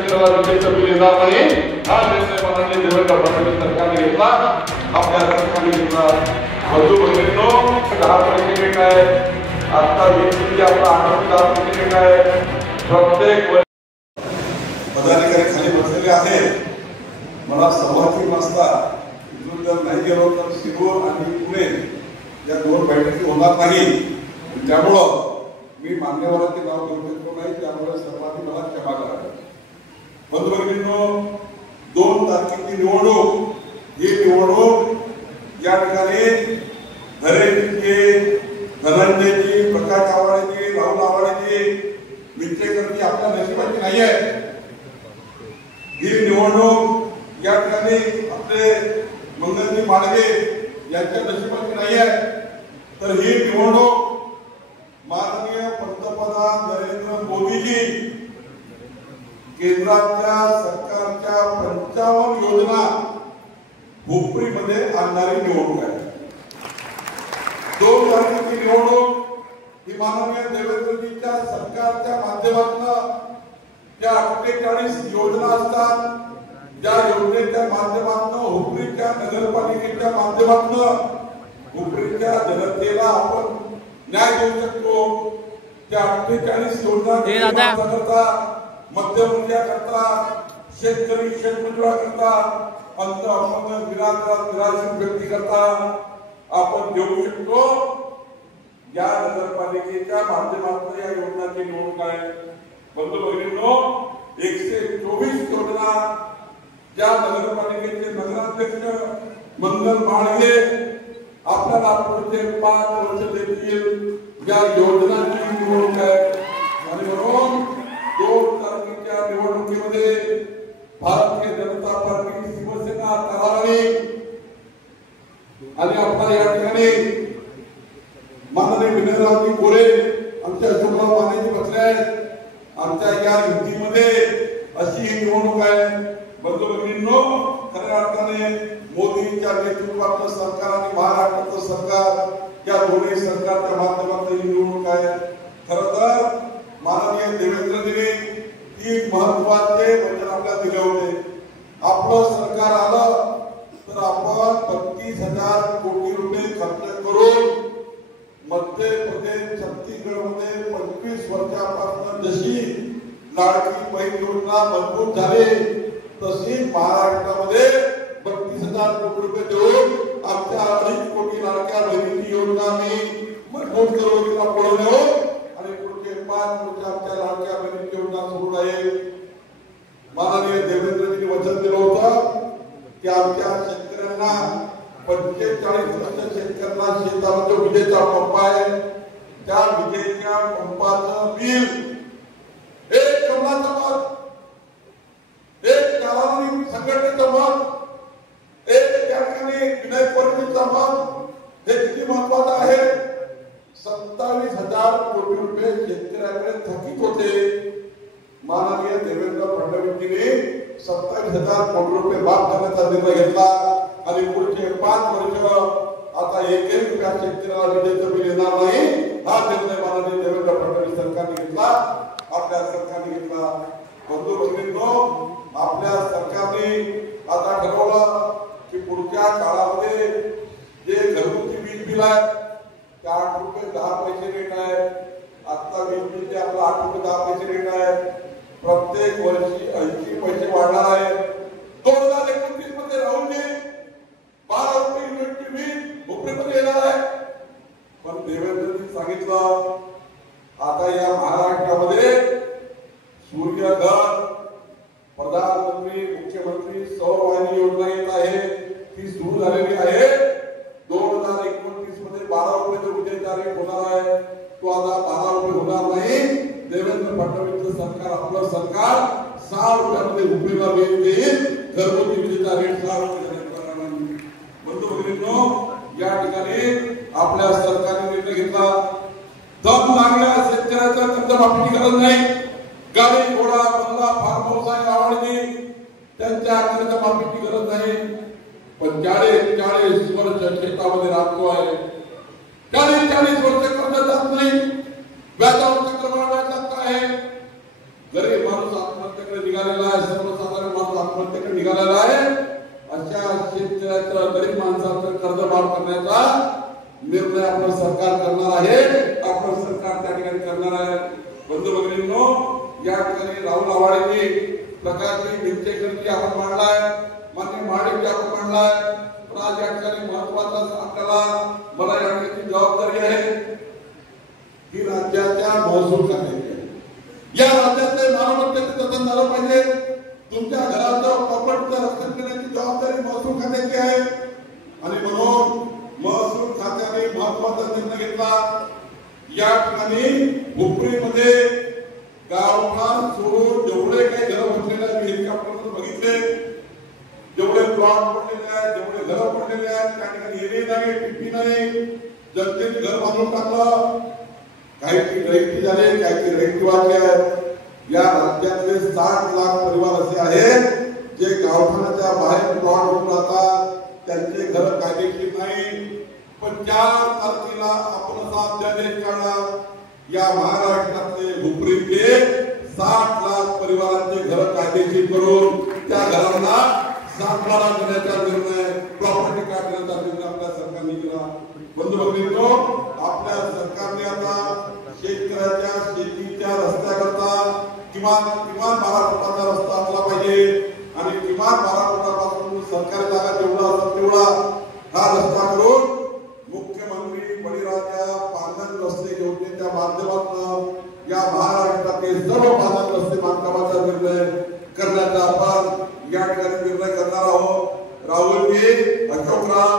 शेतकऱ्याला विजेचं बिल येणार नाही हा निर्णय माननीय देवेंद्र फडणवीस सरकारने घेतला, आपल्या सरकारने घेतला। बंधू भगिनींनो, 10% रेट आहे, आता वीज आपला 10% रेट आहे। प्रत्येक पदाधिकारी खाली बसलेले आहेत, मला सहभागी नसता इथून जर नाही गेलो तर शिरूर आणि पुणे या दोन बैठकी होणार नाही, त्यामुळं मी मान्यवरांचे नाव घेऊ शकतो नाही, त्यामुळे सर्वांनी मला क्षमा करावी। बंधू भगिनींनो, 2 तारखेची निवडणूक, ही निवडणूक या ठिकाणी धरेची, धनंजयची, प्रकाश आवाडेची, राहुल आवाडेची, विंचेकरची आपल्या नशिबाची नाही आहे। ही निवडणूक या ठिकाणी आपले मंगलजी माडगे यांच्या नशिबाची नाही आहे, तर ही निवडणूक माननीय पंतप्रधान नरेंद्र मोदीजी केंद्राच्या सरकारच्या 55 योजना हुपरीमध्ये आणणारी निवडणूक आहे। 2 तारखेची निवडणूक ही माननीय देवेंद्रजींच्या सरकारच्या माध्यमातून ज्या 48 योजना असतात, ज्या योजनेच्या माध्यमातून हुपरीच्या नगरपालिकेच्या माध्यमातून हुपरीच्या जनतेला आपण न्याय देऊ शकतो, त्या 48 योजना करता, मध्यमवर्गीयाकरता, शेतकरी शेतमजुराकरता, अंध अपंग निराश्रित व्यक्ती करता आपण देऊ शकतो। या नगरपालिकेच्या माध्यमातून या योजनाची निवडणूक आहे। बंधू भगिनींनो, 124 योजना ज्या नगरपालिकेचे नगराध्यक्ष मंगल माडगे आपल्याला पुढचे 5 वर्ष देतील, या योजनांची निवडणूक आहे। आणि म्हणून 2 तारखेच्या निवडणुकीमध्ये भारतीय जनता पार्टी, शिवसेना, तरारी आणि आपल्या या ठिकाणी माननीय विनयरावजी गोरे आमच्या शोभराव मानेजी बसले आहेत, आमच्या या युतीमध्ये अशी ही निवडणूक आहे। बंधू भगिनींनो, खऱ्या अर्थाने मोदींच्या नेतृत्वातलं सरकार आणि महाराष्ट्राचं सरकार या दोन्ही सरकारच्या माध्यमातून ही निवडणूक आहे। खरं तर माननीय देवेंद्रजींनी 3 महत्वाचे वचन आपल्याला दिले होते। आपलं सरकार आलं तर आपण 32,000 कोटी रुपये खर्च करून मध्य प्रदेश, छत्तीसगडमध्ये 25 वर्षापासून जशी लाडकी बहीण योजना मजबूत झाली, तशी महाराष्ट्रामध्ये 32,000 कोटी रुपये देऊन आमच्या 2.5 कोटी लाडक्या बहिणीची योजना मी मजबूत करून तिला पुढे नेऊ आणि पुढचे 5 वर्ष आमच्या लाडक्या बहिणीची योजना सुरू राहील। माननीय देवेंद्रजींनी वचन दिलं होतं की आमच्या शेतकऱ्यांना 45 वर्ष शेतकऱ्यांना शेताला जो विजेचा पंप आहे, त्या विजेच्या पंपाचं बिल एक कमलाचं मत, एक कालावधी संघटनेचं मत, एक त्या ठिकाणी विनय परिषदेचं मत, हे किती महत्वाचं आहे। 27,000 कोटी रुपये शेतकऱ्याकडे थकीत होते। माननीय देवेंद्र फडणवीसजींनी 27,000 कोटी रुपये माफ करण्याचा निर्णय घेतला आणि पुढचे 5 वर्ष आता 1 रुपया शेतकऱ्याला विजेचं बिल येणार नाही, हा निर्णय माननीय देवेंद्र फडणवीस सरकारने घेतला, आपल्या सरकारने घेतला। बंधू भगिनींनो, आपल्या सरकारने आता ठरवलं की पुढच्या काळामध्ये जे घरगुती वीज बिल आहे ते 8 रुपये 10 पैसे रेट आहे। आता वीज बिलचे आपलं 8 रुपये 10 पैसे रेट आहे, प्रत्येक वर्षी 80 पैसे वाढणार आहे। 2029 मध्ये राहुलजी 12 रुपये युनिटची वीज हुपरीमध्ये येणार आहे, पण देवेंद्रजींनी सांगितलं आता या महाराष्ट्रामध्ये सूर्यघर, प्रधानमंत्री, मुख्यमंत्री सौर वाहिनी योजना येत आहे, ती सुरू झालेली आहे। 2029 मध्ये 12 रुपये जो विजेचा रेट होणार आहे तो आता 12 रुपये होणार नाही। देवेंद्र फडणवीसचं सरकार, आपलं सरकार 6 रुपयामध्ये हुपरीला वीज देईल, घरगुती विजेचा रेट 6 रुपये करणार नाही। बंधू भगिनींनो, या ठिकाणी आपल्या सरकारने निर्णय घेतला, दम लागल्या शेतकऱ्याचं कर्जमाफीची गरज नाही। गाडी, घोडा, बंगला, फार्म हाऊस आहे आवडली, त्यांच्या कर्जमाफीची गरज नाही। पण 40 वर्ष शेतामध्ये राहतो आहे, 40 वर्ष कर्ज जात नाही, व्याजावर चक्रवाढ जात आहे, गरीब माणूस आत्महत्याकडे निघालेला आहे, सर्वसाधारण माणूस आत्महत्येकडे निघालेला आहे, अशा शेतकऱ्याचं गरीब माणसाचं कर्ज माफ करण्याचा निर्णय आपलं सरकार करणार आहे. आपलं सरकार त्या ठिकाणी करणार आहे. बंधू भगिनींनो, या ठिकाणी राहुल आवाडेजी, प्रकाशजी विंचेकरजी आपण मांडलाय, मान्य महाडेजी आपण मांडलाय. पण आज या ठिकाणी महत्वाचा आपल्याला मला या ठिकाणी जबाबदारी आहे की राज्याच्या महसूल खात्याची, या राज्याचे मालमत्तेचे जतन झालं पाहिजे. तुमच्या घराचं प्रॉपर्टीचं रक्षण करण्याची जबाबदारी महसूल खात्याची आहे. आणि म्हणून महसूल खात्याने महत्वाचा निर्णय घेतला. या ठिकाणी हुपरीमध्ये गावठाण सोडून जेवढे काही घर बसलेले आहेत, हेलिकॉप्टर बघितले, जेवढे प्लॉट पडलेले आहेत, जेवढे घर पडलेले आहेत, त्या ठिकाणी एरिया नाही, टिपी नाही, जनतेने घर बांधून टाकलं. काही रहिती झाले, काही रहिती वाढले आहेत. या राज्यातले 60 लाख परिवार असे आहेत जे गावठाणाच्या बाहेर प्लॉट होऊन राहतात, त्यांचे घर कायदेशीर नाही. पण 4 तारखेला आपण असा अध्यादेश काढला, या महाराष्ट्रातले हुपरीतले 60 लाख परिवारांचे घर कायदेशीर करून त्या घरांना सातबारा देण्याचा निर्णय, प्रॉपर्टी कार्ड देण्याचा निर्णय आपल्या सरकारने केला. बंधू भगिनींनो, आपल्या सरकारने आता शेतकऱ्याच्या शेतीच्या रस्त्याकरता किमान 12 फुटाचा रस्ता असला पाहिजे. आणि किमान 12 फुटापासून सरकारी जागा जेवढा असेल तेवढा हा रस्ता करून मुख्यमंत्री बळीराजा पांढर रस्ते योजनेच्या माध्यमातून या महाराष्ट्रातील सर्व पांढर रस्ते बांधकामाचा निर्णय करण्याचा आपण या ठिकाणी निर्णय करणार आहोत. राहुलजी, अशोकराव,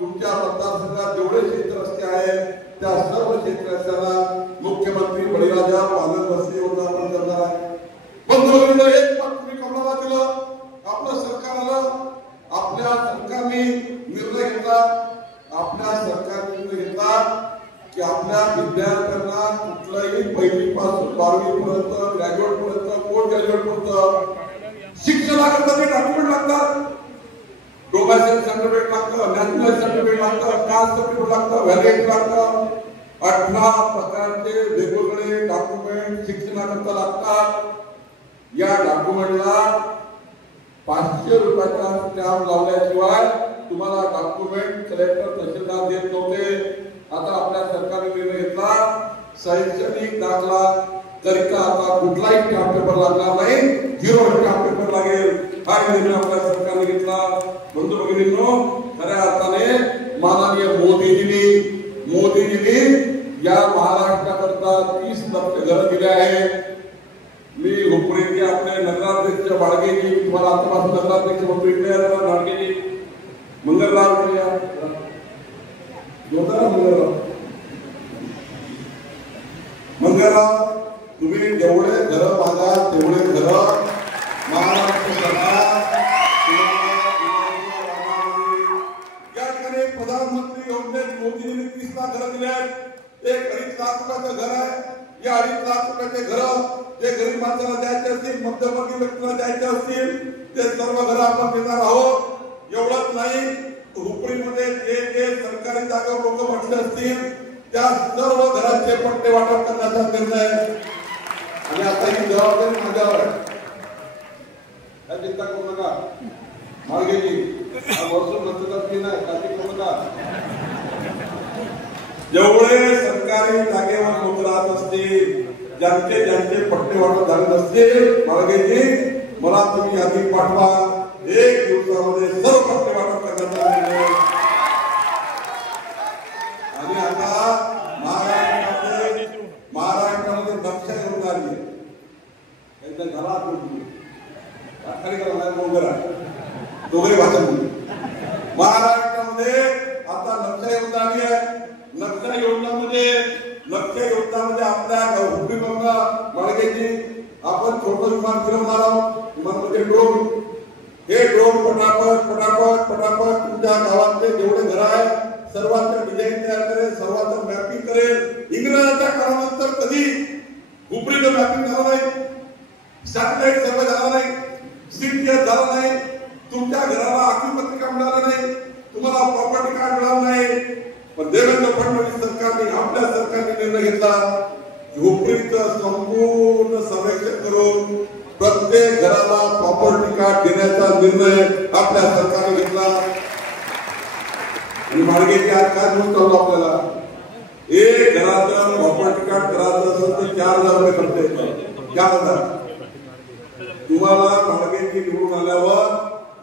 तुमच्या मतदारसंघात जेवढे शेत रस्ते आहेत त्या सर्व शेत रस्त्याला मुख्यमंत्री बळीराजा पांढर रस्ते योजना आपण करणार आहे. बंधू भगिनींनो, एक मत तुम्ही कमळाला दिलं, आपलं सरकार आलं, आपल्या सरकारने निर्णय घेतला, आपल्या सरकारने निर्णय घेतला की आपल्या विद्यार्थ्यांना कुठल्याही 1ली पासून 12वी पर्यंत, ग्रॅज्युएट पर्यंत, पोस्ट ग्रॅज्युएट पर्यंत शिक्षणाकरता जे डॉक्युमेंट लागतात, डोमेस्टिक सर्टिफिकेट लागतं, नॅशनल सर्टिफिकेट लागतं, कास्ट सर्टिफिकेट लागतं, व्हॅलिडिटी लागतं, 18 प्रकारचे वेगवेगळे डॉक्युमेंट शिक्षणाकरता लागतात. या डॉक्युमेंटला 500 रुपयाचा स्टॅम्प लावल्याशिवाय तुम्हाला डॉक्युमेंट कलेक्टर तहसीलदार देत नव्हते. आता आपल्या सरकारने निर्णय घेतला, शैक्षणिक दाखला करिता आता कुठलाही स्टॅम्प पेपर लागणार नाही, 0 स्टॅम्प पेपर लागेल. हा निर्णय आपल्या सरकारने घेतला. बंधू भगिनींनो, खऱ्या अर्थाने माननीय मोदीजींनी या महाराष्ट्राकरता 30 लक्ष घरं दिले आहेत. मी हुपरीचे आपले नगराध्यक्ष बाळगेजी, तुम्हाला आतापासून नगराध्यक्ष म्हणतो, इकडे बाळगेजी, मंगलराव मंगलराव, तुम्ही जेवढे घर बांधा तेवढे घर महाराष्ट्र सरकार या ठिकाणी प्रधानमंत्री योजनेत मोदींनी 30 लाख घरं दिले आहेत. एक 2.5 लाख रुपयाचं घर आहे. या 2.5 लाख रुपयाचे घर जे गरीब माणसाला द्यायचे असतील, मध्यमवर्गीय व्यक्तीला द्यायचे असतील, ते सर्व घर आपण देणार आहोत. एवढंच नाही, हुपरीमध्ये जे सरकारी जागेवर लोक बसले असतील त्या सर्व घरांचे पट्टे वाटप करण्याचा निर्णय. आणि आता ही जबाबदारी माझ्यावर आहे, चिंता करू नका. मार्गेजी वर्षून नसतं नाही, काळजी करू नका. जेवढे सरकारी जागेवर लोक राहत असतील, ज्यांचे पट्टे वाटप झाले नसतील, मार्गेजी मला तुम्ही यादी पाठवा. 1 दिवसामध्ये सर्व पट्टे वाटप करण्याचा निर्णय. आणि आता महाराष्ट्रामध्ये नक्षा येऊन आली आहे. दोघे भाषा महाराष्ट्रामध्ये आता नक्षा योजना आली आहे. नक्षा योजनामध्ये आपल्या हुपरी माळगेची आपण छोटं विमान फिरवणार आहोत. विमानामध्ये ड्रोन, हे ड्रोन पटापट तुमच्या गावातले जेवढे घर आहेत सर्वांचं डिझाईन तयार करेल, सर्वांचं मॅपिंग करेल. इंग्रजांच्या काळानंतर कधी हुपरीचं मॅपिंग झालं नाही, सॅटेलाइट सर्वे झाला नाही, सीटीएस झाला नाही, तुमच्या घराला आकृपत्रिका मिळाली नाही, तुम्हाला प्रॉपर्टी कार्ड मिळालं नाही. पण देवेंद्र फडणवीस सरकारने, आपल्या सरकारने निर्णय घेतला, हुपरीचं संपूर्ण सर्वेक्षण करून प्रत्येक घराला प्रॉपर्टी कार्ड देण्याचा निर्णय आपल्या सरकारने घेतला आणि मार्गेचे आज काय म्हणतो आपल्याला एक घराचं प्रॉपर्टी कार्ड करायचं असेल तर 4,000 रुपये खर्च येतो 4,000 तुम्हाला मार्गेची निवडून आल्यावर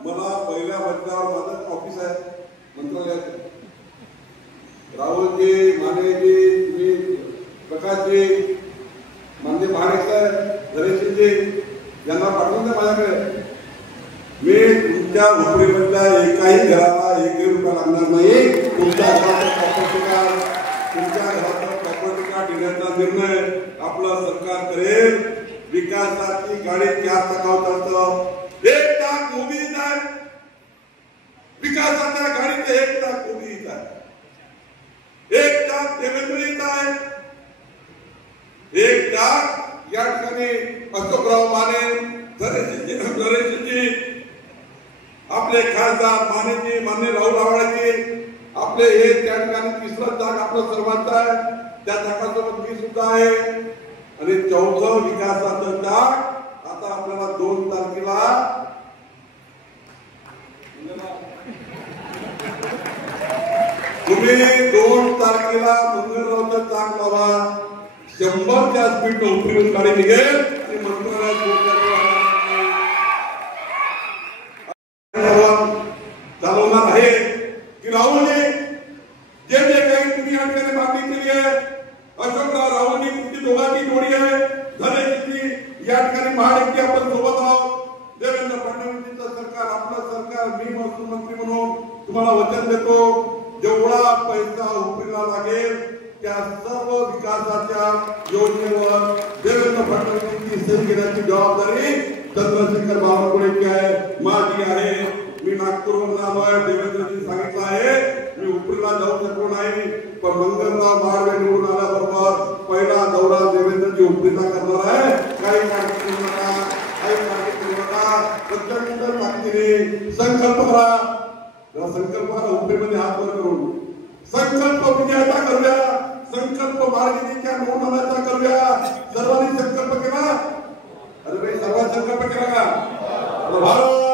मला पहिल्या मजल्यावर माझं ऑफिस आहे मंत्रालयात राहुलजी मानेजी तुम्ही प्रकाशजी म्हणजे महाराष्ट्र नरेशजी यांना पाठवून द्या माझ्याकडे मी तुमच्या नोकरीमधल्या एकाही घराला 1 रुपया लागणार नाही तुमच्या घराचा प्रॉपर्टी कार्ड देण्याचा निर्णय आपलं सरकार करेल विकासाची गाडी 4 चाकावर चालतं 1 टाक मोदी येत आहे विकासाच्या गाडीचे 1 टाक मोदी येत आहे 1 टाक देवेंद्र येत आहे 1 टाक या ठिकाणी अशोकराव माने नरेशजी आपले खासदार मानेजी मान्य राहुल आवाळजी आपले हे त्या ठिकाणी 3रं टाक आपलं सर्वांचं आहे त्या टाकासोबत मी सुद्धा आहे आणि 4थं विकासाचं टाक आता आपल्याला 2 तारखेला तुम्ही 2 तारखेला मंगळरावचं टाक लावा 100च्या स्पीड नोकरीवरून गाडी निघेल आणि मंत्रालयात चालवणार आहे की राहुलजी जे जे काही तुम्ही या ठिकाणी मागणी केली आहे अशोकराव राहुलजी तुमची दोघांची जोडी आहे धनेशजी या ठिकाणी महायुती आपण सोबत आहोत देवेंद्र फडणवीसचं सरकार आपलं सरकार मी महसूल मंत्री म्हणून तुम्हाला वचन देतो जेवढा पैसा उपरीला लागेल त्या सर्व विकासाच्या योजनेवर देवेंद्र फडणवीसांची सही घेण्याची जबाबदारी चंद्रशेखर बावनकुळेची आहे माझी आहे मी नागपूरवरून आलोय देवेंद्रजी सांगितलं आहे मी उपरीला जाऊ शकलो नाही पण मंगलराव माळवे निवडून आल्याबरोबर पहिला दौरा देवेंद्रजी उपरीला करणार आहे काही काळजी करू नका काही काळजी करू नका प्रचंड ताकदीने संकल्प करा संकल्पाला उपरीमध्ये हात वर करून संकल्प विजयाचा करूया संकल्प मार्गिनीच्या नोंदण्याचा करूया सर्वांनी संकल्प केला अरे भाई सर्वांनी संकल्प केला का भारत